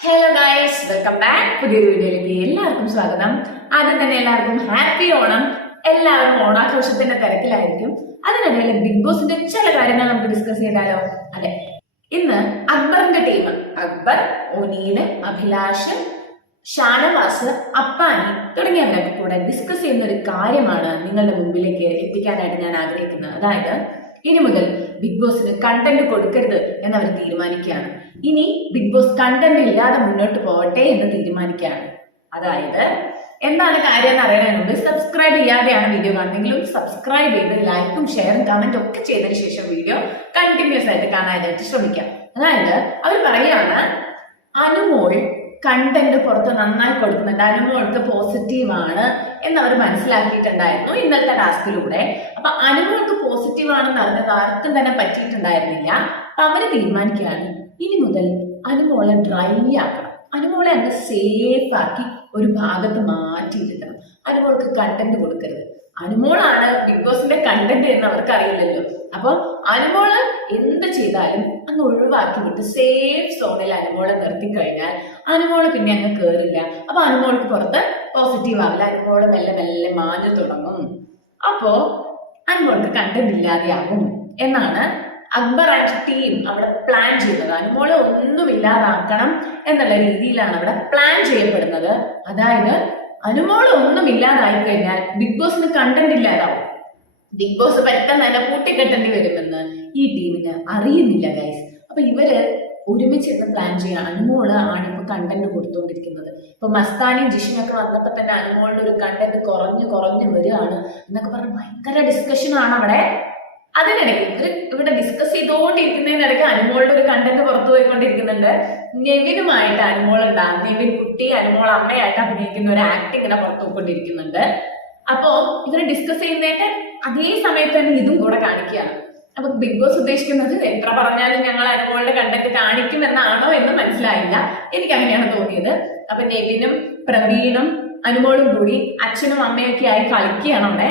Hello guys, welcome back. പുതിയൊരു വീഡിയോയിലേക്ക് എല്ലാവർക്കും സ്വാഗതം. ആദ്യം തന്നെ എല്ലാവർക്കും ഹാപ്പി ഓണം. എല്ലാവരും ഓണാഘോഷത്തിന്റെ തിരക്കിലായിരിക്കും. അതിനിടയിൽ ബിഗ് ബോസിന്റെ ചില കാര്യങ്ങൾ നമുക്ക് ഡിസ്കസ് ചെയ്താലോ? അതെ, ഇന്ന് അക്ബറിന്റെ ടീം, അക്ബർ, ഒനീല്, അഭിലാഷ്, ഷാനവാസ്, അപ്പാനി തുടങ്ങിയവരൊക്കെ കൂടെ ഡിസ്കസ് ചെയ്യുന്ന ഒരു കാര്യമാണ് നിങ്ങളുടെ മുമ്പിലേക്ക് എത്തിക്കാനായിട്ട് ഞാൻ ആഗ്രഹിക്കുന്നത്. അതായത് ഇനി മുതൽ ബിഗ് ബോസിന് കണ്ടന്റ് കൊടുക്കരുത് എന്നവർ തീരുമാനിക്കുകയാണ്. ഇനി ബിഗ് ബോസ് കണ്ടന്റ് ഇല്ലാതെ മുന്നോട്ട് പോകട്ടെ എന്ന് തീരുമാനിക്കുകയാണ്. അതായത് എന്താണ് കാര്യം എന്ന് അറിയണതിന് മുമ്പ് സബ്സ്ക്രൈബ് ചെയ്യാതെയാണ് വീഡിയോ കാണുന്നതെങ്കിലും സബ്സ്ക്രൈബ് ചെയ്ത് ലൈക്കും ഷെയറും കമന്റും ഒക്കെ ചെയ്തതിനു ശേഷം വീഡിയോ കണ്ടിന്യൂസ് ആയിട്ട് കാണാനായിട്ട് ശ്രമിക്കാം. അതായത് അവർ പറയുകയാണ്, അനുമോൾ കണ്ടന്റ് പുറത്ത് നന്നായി കൊടുക്കുന്നുണ്ട്, അനുമോൾക്ക് പോസിറ്റീവ് ആണ് എന്നവർ മനസ്സിലാക്കിയിട്ടുണ്ടായിരുന്നു ഇന്നലത്തെ ടാസ്കിലൂടെ. അപ്പൊ അനുമോൾക്ക് പോസിറ്റീവ് ആണെന്ന് അറിഞ്ഞത് ആർക്കും തന്നെ പറ്റിയിട്ടുണ്ടായിരുന്നില്ല. അപ്പൊ അവര് തീരുമാനിക്കുകയാണ്, ഇനി മുതൽ അനുമോളെ ഡ്രൈ ആക്കണം, അനുമോളെ അങ്ങ് സേഫ് ആക്കി ഒരു ഭാഗത്ത് മാറ്റിയിരുത്തണം, അനുമോൾക്ക് കണ്ടന്റ് കൊടുക്കരുത്. അനുമോളാണ് ബിഗ് ബോസിന്റെ കണ്ടന്റ് എന്ന് അവർക്ക് അറിയില്ലല്ലോ. അപ്പൊ അനുമോള് എന്ത് ചെയ്താലും അങ്ങ് ഒഴിവാക്കി വിട്ട് സേഫ് സോണിൽ അനുമോളെ നിർത്തി കഴിഞ്ഞാൽ അനുമോള് പിന്നെ അങ്ങ് കേറില്ല. അപ്പൊ അനുമോൾക്ക് പുറത്ത് പോസിറ്റീവ് ആവില്ല, അനുമോള് മെല്ലെ മെല്ലെ മാഞ്ഞു തുടങ്ങും. അപ്പോ അനുമോൾക്ക് കണ്ടന്റ് ഇല്ലാതെയാകും എന്നാണ് അക്ബർ ആൻഡ് ടീം അവിടെ പ്ലാൻ ചെയ്യുന്നത്. അനുമോളെ ഒന്നുമില്ലാതാക്കണം എന്നുള്ള രീതിയിലാണ് അവിടെ പ്ലാൻ ചെയ്യപ്പെടുന്നത്. അതായത് അനുമോള് ഒന്നും ഇല്ലാതായി കഴിഞ്ഞാൽ ബിഗ് ബോസിന് കണ്ടന്റ് ഇല്ലാതാവും, ബിഗ് ബോസ് പെട്ടെന്ന് തന്നെ പൂട്ടിക്കെട്ടേണ്ടി വരുമെന്ന് ഈ ടീമിന് അറിയുന്നില്ല ഗൈസ്. അപ്പൊ ഇവര് ഒരുമിച്ചിരുന്ന് പ്ലാൻ ചെയ്യാൻ, അനുമോള് ആണ് ഇപ്പൊ കണ്ടന്റ് കൊടുത്തുകൊണ്ടിരിക്കുന്നത്. ഇപ്പൊ മസ്താനിയും ജിഷിനൊക്കെ വന്നപ്പോ തന്നെ അനുമോളുടെ ഒരു കണ്ടന്റ് കുറഞ്ഞു വരികയാണ് എന്നൊക്കെ പറഞ്ഞ് ഭയങ്കര ഡിസ്കഷൻ ആണ് അവിടെ. അതിനിടയ്ക്ക് ഇവിടെ ഡിസ്കസ് ചെയ്തുകൊണ്ടിരിക്കുന്നതിനിടയ്ക്ക് അനുമോളുടെ ഒരു കണ്ടന്റ് പുറത്തു പോയിക്കൊണ്ടിരിക്കുന്നുണ്ട്. നെവിനുമായിട്ട് അനുമോൾ ഉണ്ടാകും, നെവിൻ കുട്ടി അനുമോൾ അമ്മയായിട്ട് അഭിനയിക്കുന്ന ഒരു ആക്ടിങ് ഇങ്ങനെ പുറത്തു പോയിക്കൊണ്ടിരിക്കുന്നുണ്ട്. അപ്പോ ഇവര് ഡിസ്കസ് ചെയ്യുന്നതിന്റെ അതേ സമയത്ത് തന്നെ ഇതും കൂടെ കാണിക്കുകയാണ്. അപ്പൊ ബിഗ് ബോസ് ഉദ്ദേശിക്കുന്നത് എത്ര പറഞ്ഞാലും ഞങ്ങൾ അനുമോളുടെ കണ്ടന്റ് കാണിക്കും എന്നാണോ എന്ന് മനസ്സിലായില്ല. എനിക്ക് അങ്ങനെയാണ് തോന്നിയത്. അപ്പൊ നെവിനും പ്രവീണും അനുമോളും കൂടി അച്ഛനും അമ്മയൊക്കെ ആയി കളിക്കുകയാണ് അവിടെ.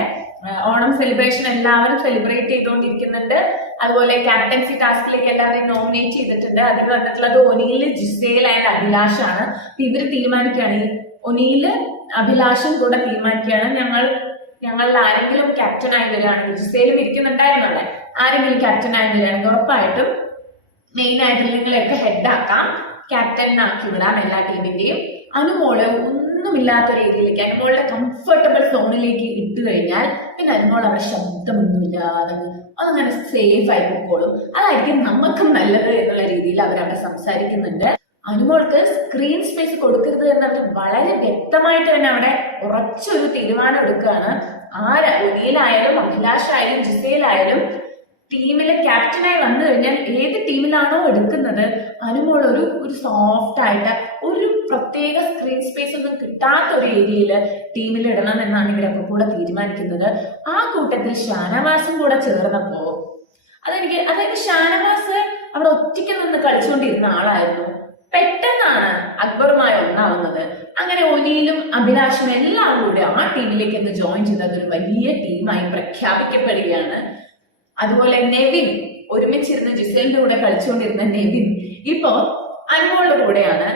ഓണം സെലിബ്രേഷൻ എല്ലാവരും സെലിബ്രേറ്റ് ചെയ്തുകൊണ്ടിരിക്കുന്നുണ്ട്. അതുപോലെ ക്യാപ്റ്റൻസി ടാസ്കിലേക്ക് എല്ലാവരെയും നോമിനേറ്റ് ചെയ്തിട്ടുണ്ട്. അതിൽ വന്നിട്ടുള്ളത് ഒനീല്, ജിസേൽ ആൻഡ് അഭിലാഷാണ്. ഇവര് തീരുമാനിക്കുകയാണ്, ഒനീല് അഭിലാഷും കൂടെ തീരുമാനിക്കുകയാണ്, ഞങ്ങളിൽ ആരെങ്കിലും ക്യാപ്റ്റനായി വരികയാണെങ്കിൽ, ജിസേലും ഇരിക്കുന്നുണ്ടായിരുന്നു അവിടെ, ആരെങ്കിലും ക്യാപ്റ്റനായി വരികയാണെങ്കിൽ ഉറപ്പായിട്ടും മെയിൻ ആയിട്ട് നിങ്ങളെയൊക്കെ ഹെഡാക്കാം, ക്യാപ്റ്റനാക്കി വിടാം എല്ലാ ടീമിന്റെയും. അനുമോള് ഒന്നുമില്ലാത്ത രീതിയിലേക്ക് അനുമോളുടെ കംഫർട്ടബിൾ സോണിലേക്ക് ഇട്ട് കഴിഞ്ഞാൽ പിന്നെ അനുമോൾ അവിടെ ശബ്ദമൊന്നുമില്ലാതെ അതങ്ങനെ സേഫ് ആയി പോയിക്കോളും, അതായിരിക്കും നമുക്കും നല്ലത് എന്നുള്ള രീതിയിൽ അവരവിടെ സംസാരിക്കുന്നുണ്ട്. അനുമോൾക്ക് സ്ക്രീൻ സ്പേസ് കൊടുക്കരുത് എന്നവർ വളരെ വ്യക്തമായിട്ട് തന്നെ അവിടെ ഉറച്ചൊരു തീരുമാനം എടുക്കുകയാണ്. ഒനീലായാലും അഭിലാഷായാലും ജിസേലായാലും ടീമിലെ ക്യാപ്റ്റനായി വന്നു കഴിഞ്ഞാൽ ഏത് ടീമിലാണോ എടുക്കുന്നത് അനുമോൾ ഒരു സോഫ്റ്റ് ആയിട്ട് ഒരു പ്രത്യേക സ്ക്രീൻ സ്പേസ് ഒന്നും കിട്ടാത്ത ഒരു ഏരിയയിൽ ടീമിൽ ഇടണം എന്നാണ് ഇവരൊക്കെ കൂടെ തീരുമാനിക്കുന്നത്. ആ കൂട്ടത്തിൽ ഷാനവാസും കൂടെ ചേർന്നപ്പോ അതായത് ഷാനവാസ് അവിടെ ഒറ്റയ്ക്ക് നിന്ന് കളിച്ചുകൊണ്ടിരുന്ന ആളായിരുന്നു. പെട്ടെന്നാണ് അക്ബറുമായി ഒന്നാവുന്നത്. അങ്ങനെ ഒനിയിലും അഭിലാഷും എല്ലാം കൂടെ ആ ടീമിലേക്ക് ഒന്ന് ജോയിൻ ചെയ്ത് അതൊരു വലിയ ടീമായി പ്രഖ്യാപിക്കപ്പെടുകയാണ്. അതുപോലെ നെവിൻ, ഒരുമിച്ചിരുന്ന് ജിസേലിന്റെ കൂടെ കളിച്ചുകൊണ്ടിരുന്ന നെവിൻ ഇപ്പോ അനുമോളുടെ കൂടെയാണ്.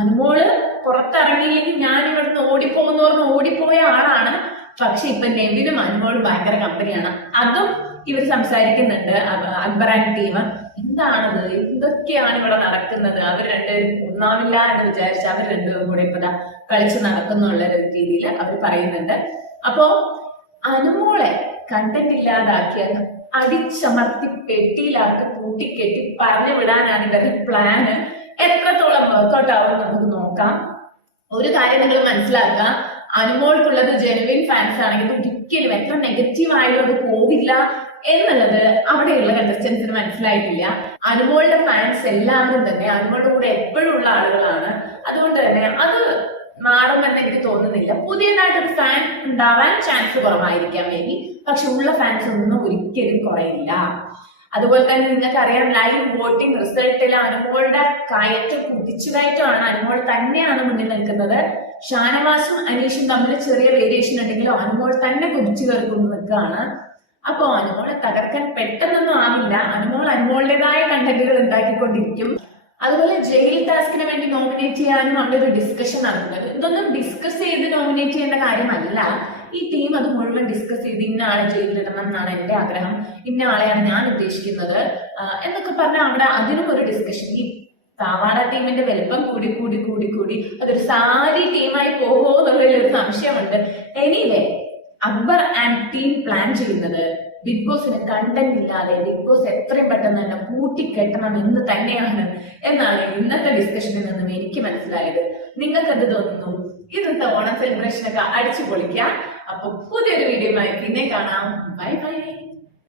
അനുമോള് പുറത്തിറങ്ങിയില്ലെങ്കിൽ ഞാൻ ഇവിടുന്ന് ഓടിപ്പോകുന്ന പറഞ്ഞ് ഓടിപ്പോയ ആളാണ്. പക്ഷെ ഇപ്പൊ നെവിനും അനുമോളും ഭയങ്കര കമ്പനിയാണ്. അതും ഇവർ സംസാരിക്കുന്നുണ്ട്. അക്ബർ ആൻഡ് ടീം എന്താണത്, എന്തൊക്കെയാണ് ഇവിടെ നടക്കുന്നത്, അവർ രണ്ടുപേരും ഒന്നാമില്ല എന്ന് വിചാരിച്ച് അവർ രണ്ടുപേരും കൂടെ ഇപ്പൊ കളിച്ച് നടക്കുന്നുള്ള രീതിയിൽ അവർ പറയുന്നുണ്ട്. അപ്പോ അനുമോളെ കണ്ടന്റ് ഇല്ലാതാക്കിയ അടിച്ചമർത്തി പെട്ടിയിലാക്കി പൂട്ടിക്കെട്ടി പറഞ്ഞു വിടാനാണ് ഇവരുടെ പ്ലാന്. എത്രത്തോളം വർക്ക്ഔട്ട് ആവും നമുക്ക് നോക്കാം. ഒരു കാര്യം നിങ്ങൾ മനസ്സിലാക്കുക, അനുമോൾക്കുള്ളത് ജെനുവിൻ ഫാൻസ് ആണെങ്കിൽ ഒരിക്കലും എത്ര നെഗറ്റീവ് ആയാലും അത് പോവില്ല എന്നുള്ളത് അവിടെയുള്ള കണ്ടസ്റ്റൻസിന് മനസ്സിലായിട്ടില്ല. അനുമോളുടെ ഫാൻസ് എല്ലാവരും തന്നെ അനുമോളുടെ കൂടെ എപ്പോഴും ഉള്ള ആളുകളാണ്. അതുകൊണ്ട് തന്നെ അത് മാറുമെന്ന് എനിക്ക് തോന്നുന്നില്ല. പുതിയതായിട്ടൊരു ഫാൻ ഉണ്ടാവാൻ ചാൻസ് കുറവായിരിക്കാം മേബി, പക്ഷെ ഉള്ള ഫാൻസ് ഒന്നും ഒരിക്കലും കുറയില്ല. അതുപോലെ തന്നെ നിങ്ങൾക്കറിയാം, ലൈവ് വോട്ടിംഗ് റിസൾട്ടിൽ അനുമോളുടെ കുതിച്ചുകയറ്റമാണ്. അനുമോൾ തന്നെയാണ് മുന്നിൽ നിൽക്കുന്നത്. ഷാനവാസും അനീഷും തമ്മിൽ ചെറിയ വേരിയേഷൻ ഉണ്ടെങ്കിലും അനുമോൾ തന്നെ കുതിച്ചു കയറിക്കൊണ്ട് നിൽക്കുകയാണ്. അപ്പോ അനുമോളെ തകർക്കാൻ പെട്ടെന്നൊന്നും ആവില്ല. അനുമോളുടേതായ കണ്ടന്റുകൾ ഉണ്ടാക്കിക്കൊണ്ടിരിക്കും. അതുപോലെ ജയിൽ ടാസ്കിന് വേണ്ടി നോമിനേറ്റ് നോമിനേറ്റ് ചെയ്യാനും അവിടെ ഒരു ഡിസ്കഷൻ നടക്കുന്നത്. ഇതൊന്നും ഡിസ്കസ് ചെയ്ത് നോമിനേറ്റ് ചെയ്യേണ്ട കാര്യമല്ല. ഈ ടീം അത് മുഴുവൻ ഡിസ്കസ് ചെയ്ത് ഇന്ന ആളെ ജയിലിലിടണം എന്നാണ് എന്റെ ആഗ്രഹം, ഇന്ന ആളെയാണ് ഞാൻ ഉദ്ദേശിക്കുന്നത് എന്നൊക്കെ പറഞ്ഞാൽ അവിടെ അതിനും ഒരു ഡിസ്കഷൻ. ഈ പാവാട ടീമിന്റെ വലിപ്പം കൂടി കൂടി കൂടി കൂടി അതൊരു സാരി ടീമായി പോകുമോ എന്നുള്ളൊരു സംശയമുണ്ട്. Anyway, Akbar and team plan ചെയ്യുന്നത് ബിഗ് ബോസിന് കണ്ടന്റ് ഇല്ലാതെ ബിഗ് ബോസ് എത്രയും പെട്ടെന്ന് തന്നെ കൂട്ടിക്കെട്ടണം എന്ന് തന്നെയാണ് എന്നാണ് ഇന്നത്തെ ഡിസ്കഷനിൽ നിന്നും എനിക്ക് മനസ്സിലായത്. നിങ്ങൾക്ക് എന്ത് തോന്നുന്നു? ഇന്നത്തെ ഓണം സെലിബ്രേഷൻ ഒക്കെ അടിച്ചു പൊളിക്കാം. അപ്പൊ പുതിയൊരു വീഡിയോയുമായി പിന്നെ കാണാം. Bye bye.